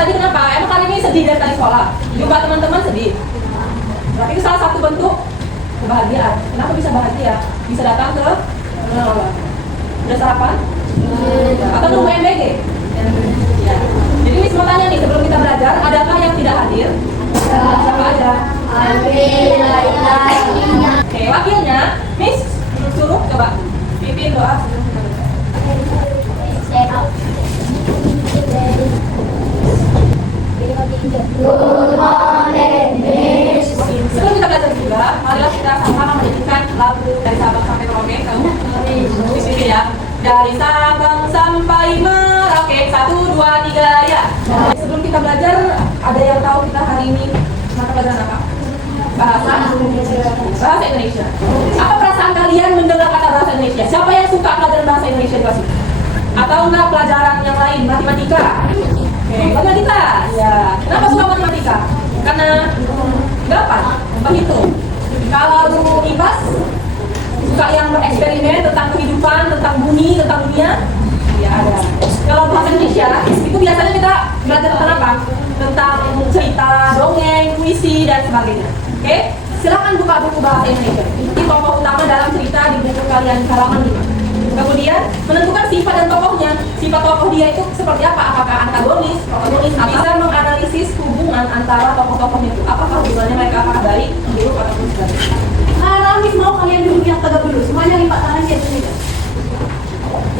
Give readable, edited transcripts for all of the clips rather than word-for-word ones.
tadi kenapa? Emang kali ini sedih dari tadi sekolah? Juga teman-teman sedih. Berarti itu salah satu bentuk kebahagiaan. Kenapa bisa bahagia? Bisa datang ke udah sarapan? Atau nunggu MBG? Ya. Jadi Miss mau tanya nih, sebelum kita belajar, adakah yang tidak hadir? Siapa aja? Oke, wakilnya Miss suruh coba pimpin doa sebelum kita belajar. Good morning, Miss. Sebelum kita belajar juga, marilah kita sama-sama menyanyikan lagu dari Sabang sampai Merauke. Kamu di sini ya. Dari Sabang sampai Merauke, 1, 2, 3 ya. Sebelum kita belajar, ada yang tahu kita hari ini mata pelajaran apa? Bahasa Indonesia. Apa perasaan kalian mendengar kata bahasa Indonesia? Siapa yang suka pelajaran bahasa Indonesia di kelas ini? Atau enggak pelajaran yang lain, matematika? Matematika, ya. Kenapa suka matematika? Karena gampang, menghitung. Kalau IPAS, suka yang bereksperimen tentang kehidupan, tentang bumi, tentang dunia, ya ada. Kalau bahasa Indonesia, itu biasanya kita belajar tentang apa? Tentang cerita, dongeng, puisi, dan sebagainya. Oke? Silakan buka buku bahasa Indonesia. Ini tokoh utama dalam cerita di buku kalian halaman 5. Kemudian menentukan sifat dan tokohnya. Sifat tokoh dia itu seperti apa? Apakah antagonis, protagonis? Bisa menganalisis hubungan antara tokoh-tokohnya itu. Apakah hubungannya mereka apakah baik, buruk, ataupun sebagainya. Nah, Miss mau kalian duduk yang tegak dulu. Semuanya lipat tangan di atas meja.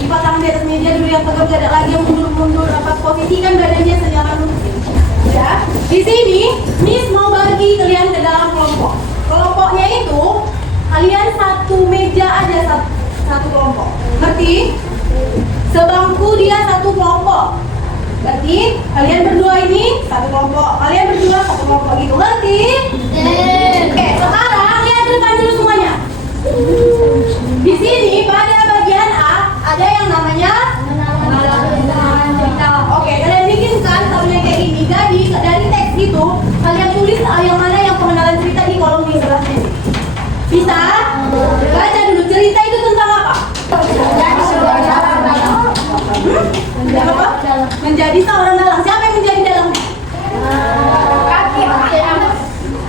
Lipat tangan di atas meja dulu yang tegak, gak ada lagi yang mundur-mundur. Rapat posisikan badannya senyaman mungkin. Ya. Di sini, Miss mau bagi kalian ke dalam kelompok. Kelompoknya itu kalian satu meja aja satu kelompok. Ngerti? Sebangku dia satu kelompok. Berarti kalian berdua ini satu kelompok, kalian berdua satu kelompok gitu. Ngerti? Oke, sekarang lihat ke depan dulu semuanya. Di sini pada bagian A ada yang namanya pengenalan cerita. Oke, kalian bikinkan tabelnya kayak gini. Jadi dari teks itu kalian tulis yang mana yang pengenalan cerita di kolom di sebelahnya. Bisa? Baca dulu, cerita itu tentang apa? Menjadi seorang dalang. Siapa yang menjadi dalangnya? Kaki.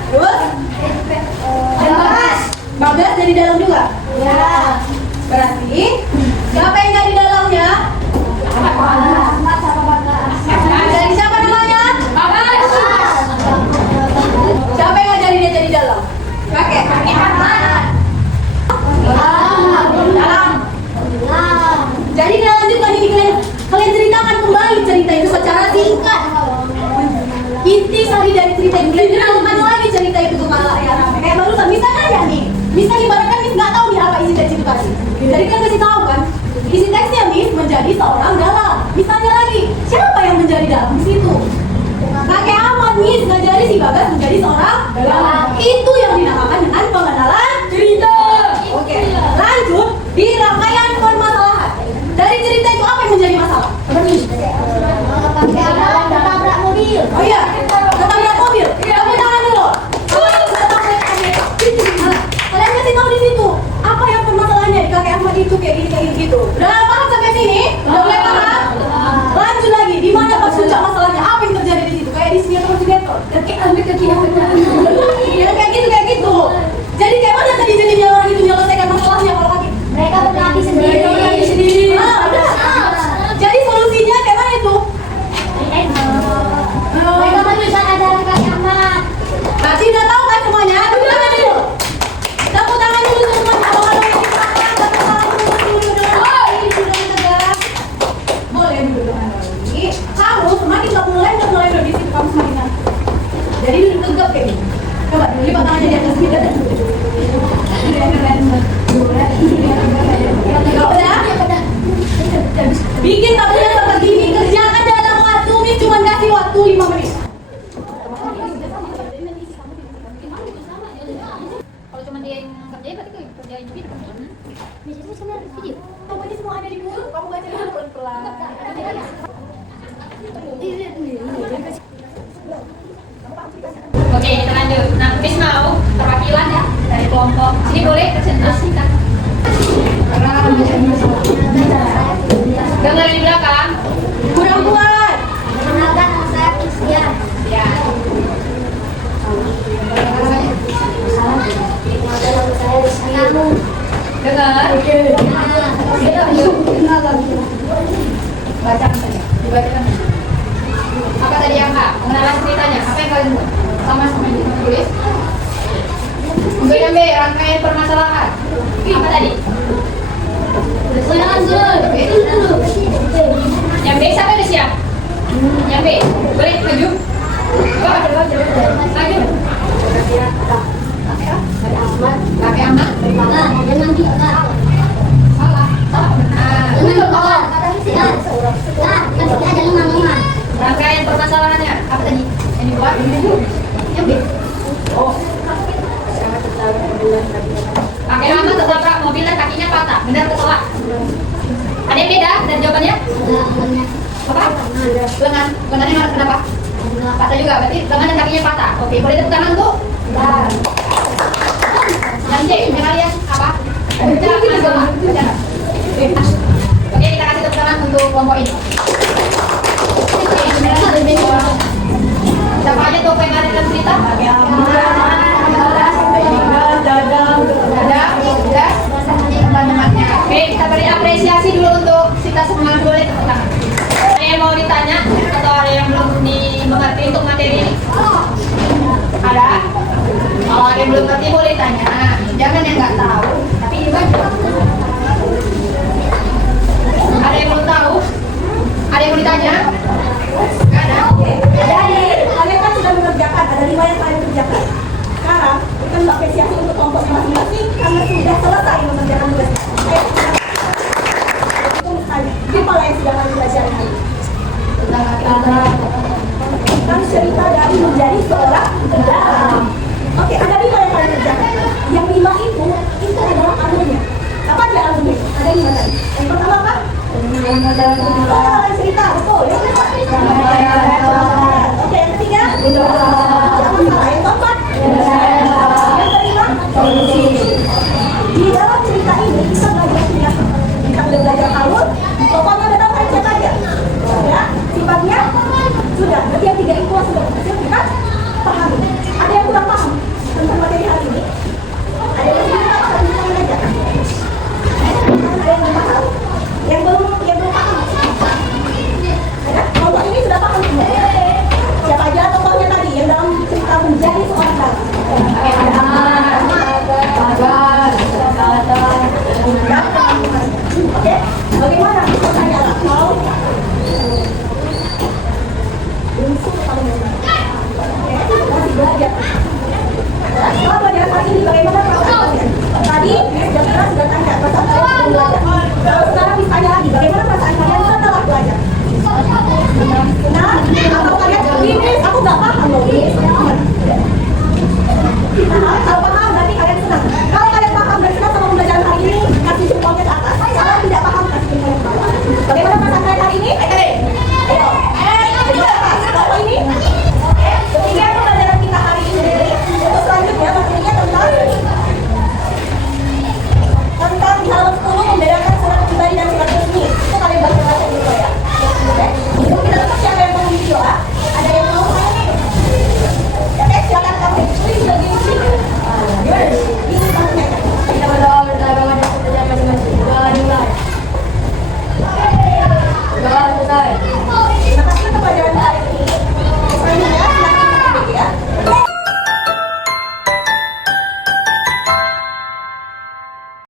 Terus? Bagas jadi dalang juga? Ya. Berarti siapa yang jadi dalangnya? Jadi siapa namanya? Bagas. Siapa yang ngajarin dia jadi dalang? Kakek. Dalang. Jadi lanjutkan ini kalian ceritakan kembali cerita itu secara singkat. Inti sari dari cerita itu. Kalian ceritakan lagi cerita itu ke malah ya ramai. Kayak barusan misalnya ya nih. Misalnya ibaratkan Miss nggak tahu nih apa isi teks itu tadi. Jadi kan kasih tahu kan. Isi teksnya Miss menjadi seorang dalang. Misalnya lagi siapa yang menjadi dalang di situ? Kakek Ahmad Miss ngajari si Bagas menjadi seorang dalang. Itu yang dinamakan dengan pengenalan cerita. Oke. Lanjut di rangkaian permasalahan. Dari cerita itu apa yang menjadi masalah? Ketabrak mobil. Oh iya, ketabrak mobil. Tepuk tangan dulu. Kalian kasih tahu di situ apa yang permasalahannya di kakek Ahmad itu kayak gini gitu. Udah paham sampai sini? Udah mulai paham? Lanjut lagi. Di mana pas puncak masalahnya? Apa yang terjadi di situ? Kayak di sini atau sinetron? Kakek ambil ke kiri ya kayak gitu. Jadi kayak mana tadi jadinya orang itu menyelesaikan masalahnya kalau lagi? Mereka berlatih sendiri. Jadi solusinya kayak mana itu? Mereka menyusun ajaran Kak Ahmad. Berarti udah tahu kan semuanya? Tepuk tangan dulu. Tepuk tangan dulu semuanya. Boleh duduk dengan lagi. Kamu semakin kamu mulai di situ kamu semakin ngantuk. Jadi duduk tegap kayak gini. Coba lipat tangannya di atas meja dan duduk. Bikin tabelnya seperti ini. Kerjakan dalam waktu ini cuma kasih waktu 5 menit. Kalau cuma dia yang kerjain berarti kerjain video kan? Biasanya cuma video. Kamu ini semua ada di mulut. Kamu baca dulu pelan-pelan. Oke, kita lanjut. Nah, Miss mau perwakilan ya dari kelompok. Sini boleh presentasikan. Dengar di belakang. Kurang kuat. Kenalkan nama saya Dengar. Baca saja. Dibacakan. Apa tadi yang A? Pengenalan ceritanya. Apa yang kalian buat? Sama-sama ditulis. Untuk yang B, rangkaian permasalahan. Apa tadi? Yang B siapa udah siap? Yang B, boleh maju. Maju. Pakai amat. Rangkaian permasalahannya apa tadi? Yang dibuat? Yang B. Oh. Pakai amat tertabrak mobil dan kakinya patah. Benar atau salah? Ada yang beda dari jawabannya? Apa? Lengan. Lengannya kenapa? Patah juga. Berarti lengan dan kakinya patah. Oke, boleh tepuk tangan untuk? Yang C, yang kalian apa? Oke, kita kasih tepuk tangan untuk kelompok ini. Siapa aja tuh yang ada dalam cerita? Teman-temannya. Oke, kita beri apresiasi dulu untuk kita semua. Boleh tepuk tangan. Ada yang mau ditanya atau ada yang belum dimengerti untuk materi ini? Ada? Kalau ada yang belum ngerti boleh tanya. Jangan yang nggak tahu, tapi dibaca. Ada yang belum tahu? Ada yang mau ditanya? Nggak ada? Jadi, kalian kan sudah mengerjakan, ada 5 yang kalian kerjakan. Sekarang, kita apresiasi untuk kelompok masing-masing karena sudah selesai mengerjakan tugasnya. Ayo, kita bertanya, apa yang sudah kalian pelajari hari ini? Kan cerita dari menjadi seorang pendalang. Oke, ada 5 yang kalian kerjakan. Yang 5 itu adalah alurnya. Apa dia alurnya? Ada 5 tadi. Yang pertama apa? Cerita, betul. Yang kedua, oke, yang ketiga, jangan salah. Yang keempat, yang kelima, di dalam cerita ini kita belajar cerita. Kita belajar alur. Pokoknya ada tahu aja saja. Ya, sifatnya sudah. Berarti yang 3 itu sudah berhasil kita pahami. Ada yang kurang paham tentang materi hari ini? Ada yang masih kurang paham bisa belajar? Ada yang belum paham? Yang belum paham? Ada? Kelompok ini sudah paham semua? Siapa aja tokohnya tadi yang dalam cerita menjadi seorang dalang? Oke, bagaimana pertanyaan kalau masih belajar? Kalau belajar hari ini bagaimana perasaannya? Tadi sudah tanya perasaan kalian sebelum belajar. Kalau sekarang ditanya lagi, bagaimana perasaan kalian setelah belajar? Nah, atau kalian ini aku nggak paham loh ini. Kita